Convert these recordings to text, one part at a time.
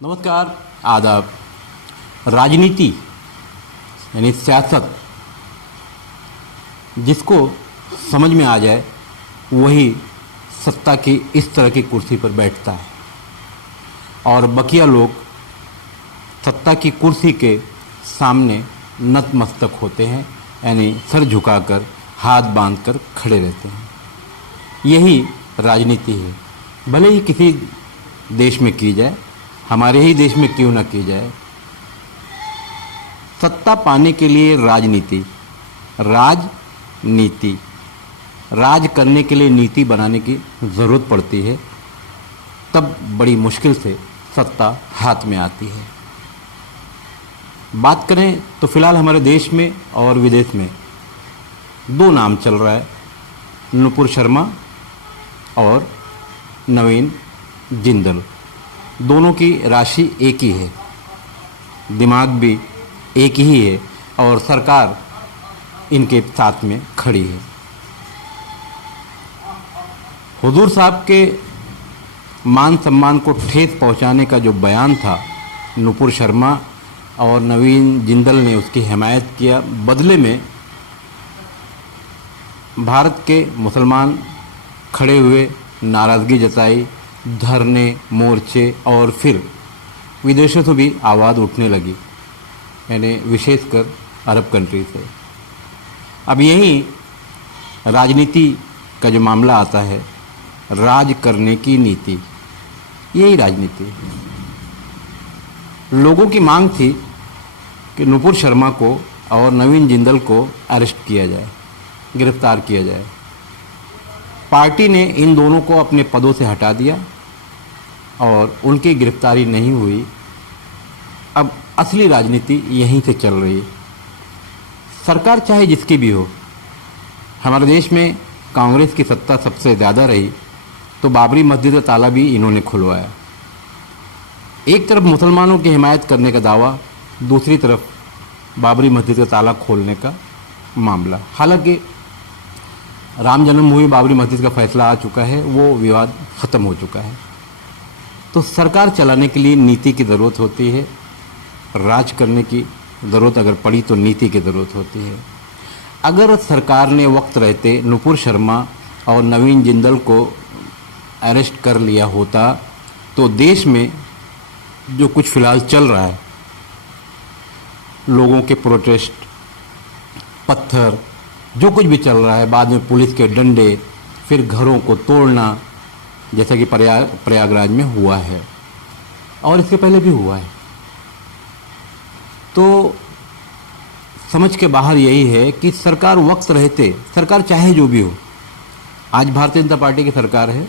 नमस्कार, आदाब। राजनीति यानी सियासत जिसको समझ में आ जाए वही सत्ता की इस तरह की कुर्सी पर बैठता है और बकिया लोग सत्ता की कुर्सी के सामने नतमस्तक होते हैं, यानी सर झुकाकर हाथ बांधकर खड़े रहते हैं। यही राजनीति है। भले ही किसी देश में की जाए, हमारे ही देश में क्यों ना की जाए। सत्ता पाने के लिए राजनीति, राजनीति, राज करने के लिए नीति बनाने की ज़रूरत पड़ती है, तब बड़ी मुश्किल से सत्ता हाथ में आती है। बात करें तो फिलहाल हमारे देश में और विदेश में दो नाम चल रहा है, नुपुर शर्मा और नवीन जिंदल। दोनों की राशि एक ही है, दिमाग भी एक ही है और सरकार इनके साथ में खड़ी है। हुजूर साहब के मान सम्मान को ठेस पहुंचाने का जो बयान था, नुपुर शर्मा और नवीन जिंदल ने उसकी हिमायत किया। बदले में भारत के मुसलमान खड़े हुए, नाराज़गी जताई, धरने, मोर्चे और फिर विदेशों से भी आवाज़ उठने लगी, यानी विशेषकर अरब कंट्री से। अब यही राजनीति का जो मामला आता है, राज करने की नीति, यही राजनीति है। लोगों की मांग थी कि नुपुर शर्मा को और नवीन जिंदल को अरेस्ट किया जाए, गिरफ्तार किया जाए। पार्टी ने इन दोनों को अपने पदों से हटा दिया और उनकी गिरफ्तारी नहीं हुई। अब असली राजनीति यहीं से चल रही है। सरकार चाहे जिसकी भी हो, हमारे देश में कांग्रेस की सत्ता सबसे ज़्यादा रही तो बाबरी मस्जिद का ताला भी इन्होंने खुलवाया। एक तरफ मुसलमानों की हिमायत करने का दावा, दूसरी तरफ बाबरी मस्जिद का ताला खोलने का मामला। हालांकि राम जन्मभूमि बाबरी मस्जिद का फैसला आ चुका है, वो विवाद ख़त्म हो चुका है। तो सरकार चलाने के लिए नीति की ज़रूरत होती है, राज करने की ज़रूरत अगर पड़ी तो नीति की ज़रूरत होती है। अगर सरकार ने वक्त रहते नुपुर शर्मा और नवीन जिंदल को अरेस्ट कर लिया होता तो देश में जो कुछ फ़िलहाल चल रहा है, लोगों के प्रोटेस्ट, पत्थर, जो कुछ भी चल रहा है, बाद में पुलिस के डंडे, फिर घरों को तोड़ना, जैसा कि प्रयागराज में हुआ है और इसके पहले भी हुआ है, तो समझ के बाहर यही है कि सरकार वक्त रहते, सरकार चाहे जो भी हो, आज भारतीय जनता पार्टी की सरकार है,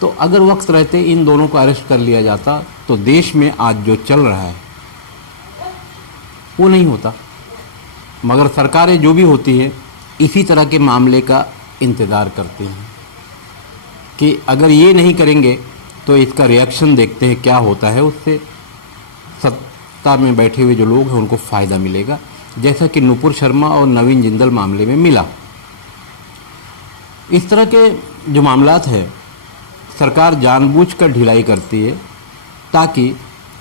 तो अगर वक्त रहते इन दोनों को अरेस्ट कर लिया जाता तो देश में आज जो चल रहा है वो नहीं होता। मगर सरकारें जो भी होती हैं इसी तरह के मामले का इंतज़ार करती हैं कि अगर ये नहीं करेंगे तो इसका रिएक्शन देखते हैं क्या होता है, उससे सत्ता में बैठे हुए जो लोग हैं उनको फ़ायदा मिलेगा, जैसा कि नुपुर शर्मा और नवीन जिंदल मामले में मिला। इस तरह के जो मामलात है, सरकार जानबूझकर ढिलाई करती है ताकि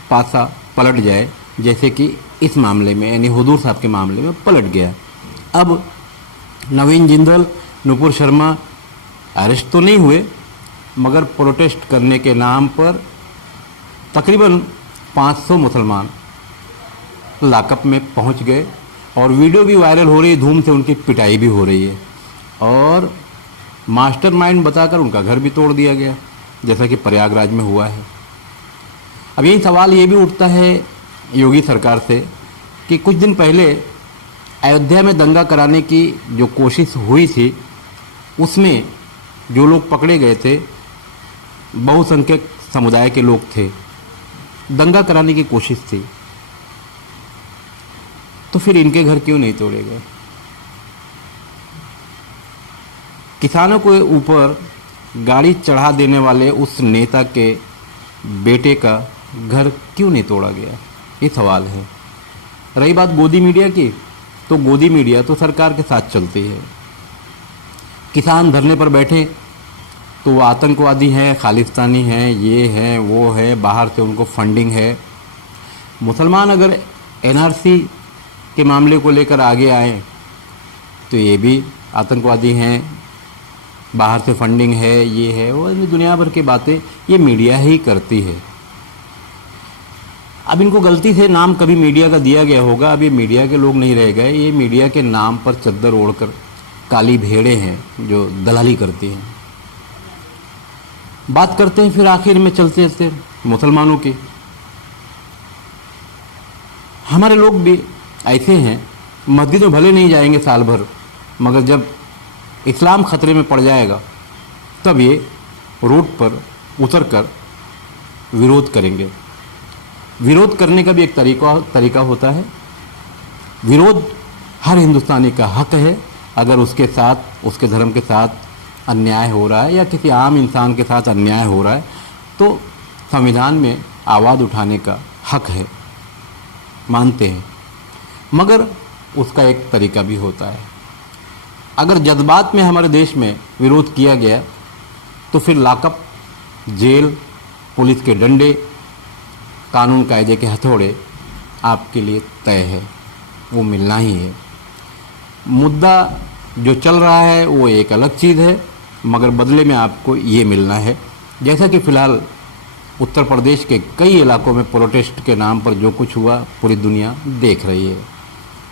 पासा पलट जाए, जैसे कि इस मामले में, यानी हुजूर साहब के मामले में पलट गया। अब नवीन जिंदल, नुपुर शर्मा अरेस्ट तो नहीं हुए, मगर प्रोटेस्ट करने के नाम पर तकरीबन 500 मुसलमान लाकअप में पहुंच गए और वीडियो भी वायरल हो रही है, धूम से उनकी पिटाई भी हो रही है और मास्टरमाइंड बताकर उनका घर भी तोड़ दिया गया, जैसा कि प्रयागराज में हुआ है। अब यही सवाल ये भी उठता है योगी सरकार से कि कुछ दिन पहले अयोध्या में दंगा कराने की जो कोशिश हुई थी, उसमें जो लोग पकड़े गए थे बहुसंख्यक समुदाय के लोग थे, दंगा कराने की कोशिश थी, तो फिर इनके घर क्यों नहीं तोड़े गए? किसानों के ऊपर गाड़ी चढ़ा देने वाले उस नेता के बेटे का घर क्यों नहीं तोड़ा गया, ये सवाल है। रही बात गोदी मीडिया की, तो गोदी मीडिया तो सरकार के साथ चलती है। किसान धरने पर बैठे तो वो आतंकवादी हैं, खालिस्तानी हैं, ये हैं, वो है, बाहर से उनको फंडिंग है। मुसलमान अगर एनआरसी के मामले को लेकर आगे आए तो ये भी आतंकवादी हैं, बाहर से फंडिंग है, ये है वो, दुनिया भर की बातें ये मीडिया ही करती है। अब इनको गलती से नाम कभी मीडिया का दिया गया होगा, अब ये मीडिया के लोग नहीं रह गए, ये मीडिया के नाम पर चद्दर ओढ़कर काली भेड़ें हैं जो दलाली करती हैं। बात करते हैं फिर आखिर में चलते चलते मुसलमानों की। हमारे लोग भी ऐसे हैं, मस्जिद में भले नहीं जाएंगे साल भर, मगर जब इस्लाम खतरे में पड़ जाएगा तब ये रोड पर उतरकर विरोध करेंगे। विरोध करने का भी एक तरीका होता है। विरोध हर हिंदुस्तानी का हक है। अगर उसके साथ, उसके धर्म के साथ अन्याय हो रहा है या किसी आम इंसान के साथ अन्याय हो रहा है तो संविधान में आवाज़ उठाने का हक है, मानते हैं, मगर उसका एक तरीका भी होता है। अगर जज्बात में हमारे देश में विरोध किया गया तो फिर लॉकअप, जेल, पुलिस के डंडे, कानून कायदे के हथौड़े आपके लिए तय है, वो मिलना ही है। मुद्दा जो चल रहा है वो एक अलग चीज़ है, मगर बदले में आपको ये मिलना है। जैसा कि फ़िलहाल उत्तर प्रदेश के कई इलाकों में प्रोटेस्ट के नाम पर जो कुछ हुआ पूरी दुनिया देख रही है,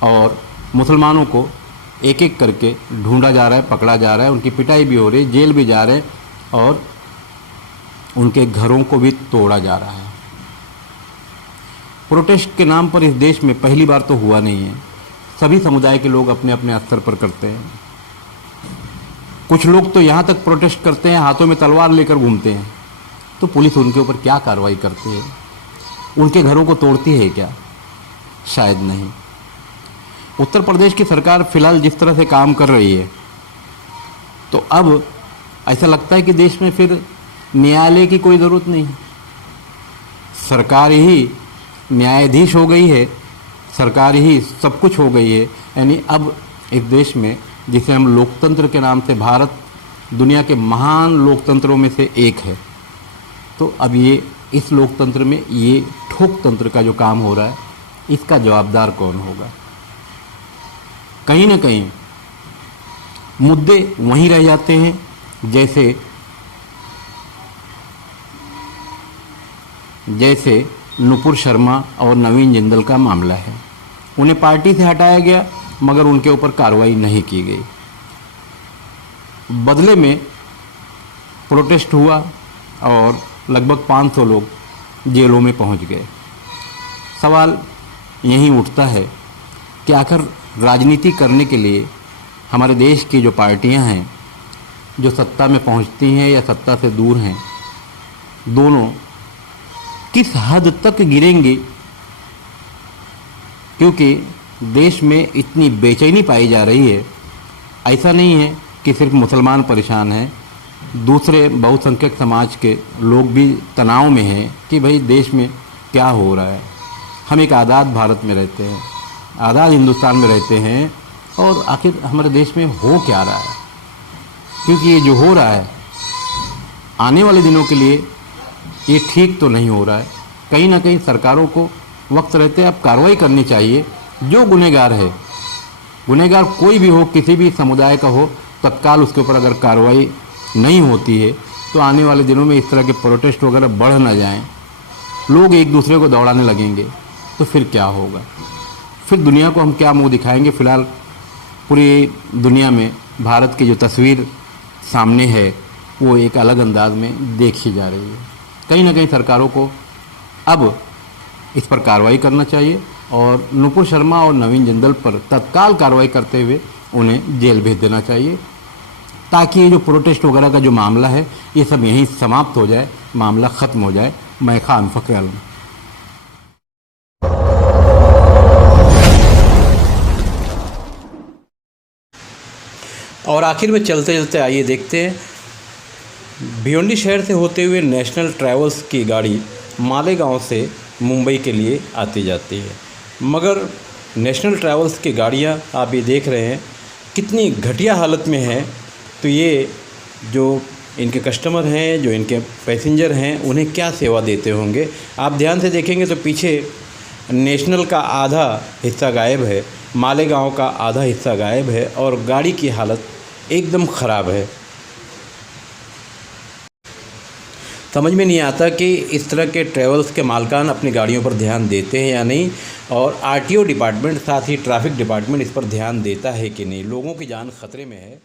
और मुसलमानों को एक एक करके ढूंढा जा रहा है, पकड़ा जा रहा है, उनकी पिटाई भी हो रही है, जेल भी जा रहे हैं और उनके घरों को भी तोड़ा जा रहा है। प्रोटेस्ट के नाम पर इस देश में पहली बार तो हुआ नहीं है, सभी समुदाय के लोग अपने अपने स्तर पर करते हैं। कुछ लोग तो यहाँ तक प्रोटेस्ट करते हैं, हाथों में तलवार लेकर घूमते हैं, तो पुलिस उनके ऊपर क्या कार्रवाई करती है? उनके घरों को तोड़ती है क्या? शायद नहीं। उत्तर प्रदेश की सरकार फिलहाल जिस तरह से काम कर रही है, तो अब ऐसा लगता है कि देश में फिर न्यायालय की कोई ज़रूरत नहीं है। सरकार ही न्यायाधीश हो गई है, सरकार ही सब कुछ हो गई है। यानी अब इस देश में, जिसे हम लोकतंत्र के नाम से, भारत दुनिया के महान लोकतंत्रों में से एक है, तो अब ये इस लोकतंत्र में ये ठोकतंत्र का जो काम हो रहा है, इसका जवाबदार कौन होगा? कहीं ना कहीं मुद्दे वहीं रह जाते हैं, जैसे नुपुर शर्मा और नवीन जिंदल का मामला है। उन्हें पार्टी से हटाया गया मगर उनके ऊपर कार्रवाई नहीं की गई। बदले में प्रोटेस्ट हुआ और लगभग 500 लोग जेलों में पहुंच गए। सवाल यहीं उठता है कि आखिर राजनीति करने के लिए हमारे देश की जो पार्टियां हैं, जो सत्ता में पहुंचती हैं या सत्ता से दूर हैं, दोनों किस हद तक गिरेंगी? क्योंकि देश में इतनी बेचैनी पाई जा रही है। ऐसा नहीं है कि सिर्फ मुसलमान परेशान हैं, दूसरे बहुसंख्यक समाज के लोग भी तनाव में हैं कि भाई देश में क्या हो रहा है। हम एक आज़ाद भारत में रहते हैं, आज़ाद हिंदुस्तान में रहते हैं, और आखिर हमारे देश में हो क्या रहा है? क्योंकि ये जो हो रहा है आने वाले दिनों के लिए ये ठीक तो नहीं हो रहा है। कहीं ना कहीं सरकारों को वक्त रहते अब कार्रवाई करनी चाहिए। जो गुनहगार है, गुनहगार कोई भी हो, किसी भी समुदाय का हो, तत्काल उसके ऊपर अगर कार्रवाई नहीं होती है तो आने वाले दिनों में इस तरह के प्रोटेस्ट वगैरह बढ़ ना जाएं, लोग एक दूसरे को दौड़ाने लगेंगे, तो फिर क्या होगा? फिर दुनिया को हम क्या मुंह दिखाएंगे? फ़िलहाल पूरी दुनिया में भारत की जो तस्वीर सामने है वो एक अलग अंदाज में देखी जा रही है। कहीं ना कहीं सरकारों को अब इस पर कार्रवाई करना चाहिए और नुपुर शर्मा और नवीन जिंदल पर तत्काल कार्रवाई करते हुए उन्हें जेल भेज देना चाहिए, ताकि ये जो प्रोटेस्ट वगैरह का जो मामला है ये सब यहीं समाप्त हो जाए, मामला ख़त्म हो जाए। मैं खान फ़खर आलम। और आखिर में चलते चलते आइए देखते हैं, भिवंडी शहर से होते हुए नेशनल ट्रैवल्स की गाड़ी मालेगांव से मुंबई के लिए आती जाती है, मगर नेशनल ट्रैवल्स की गाड़ियां आप ये देख रहे हैं कितनी घटिया हालत में हैं। तो ये जो इनके कस्टमर हैं, जो इनके पैसेंजर हैं, उन्हें क्या सेवा देते होंगे। आप ध्यान से देखेंगे तो पीछे नेशनल का आधा हिस्सा गायब है, मालेगांव का आधा हिस्सा गायब है और गाड़ी की हालत एकदम ख़राब है। समझ में नहीं आता कि इस तरह के ट्रैवल्स के मालकान अपनी गाड़ियों पर ध्यान देते हैं या नहीं, और आरटीओ डिपार्टमेंट साथ ही ट्रैफिक डिपार्टमेंट इस पर ध्यान देता है कि नहीं। लोगों की जान खतरे में है।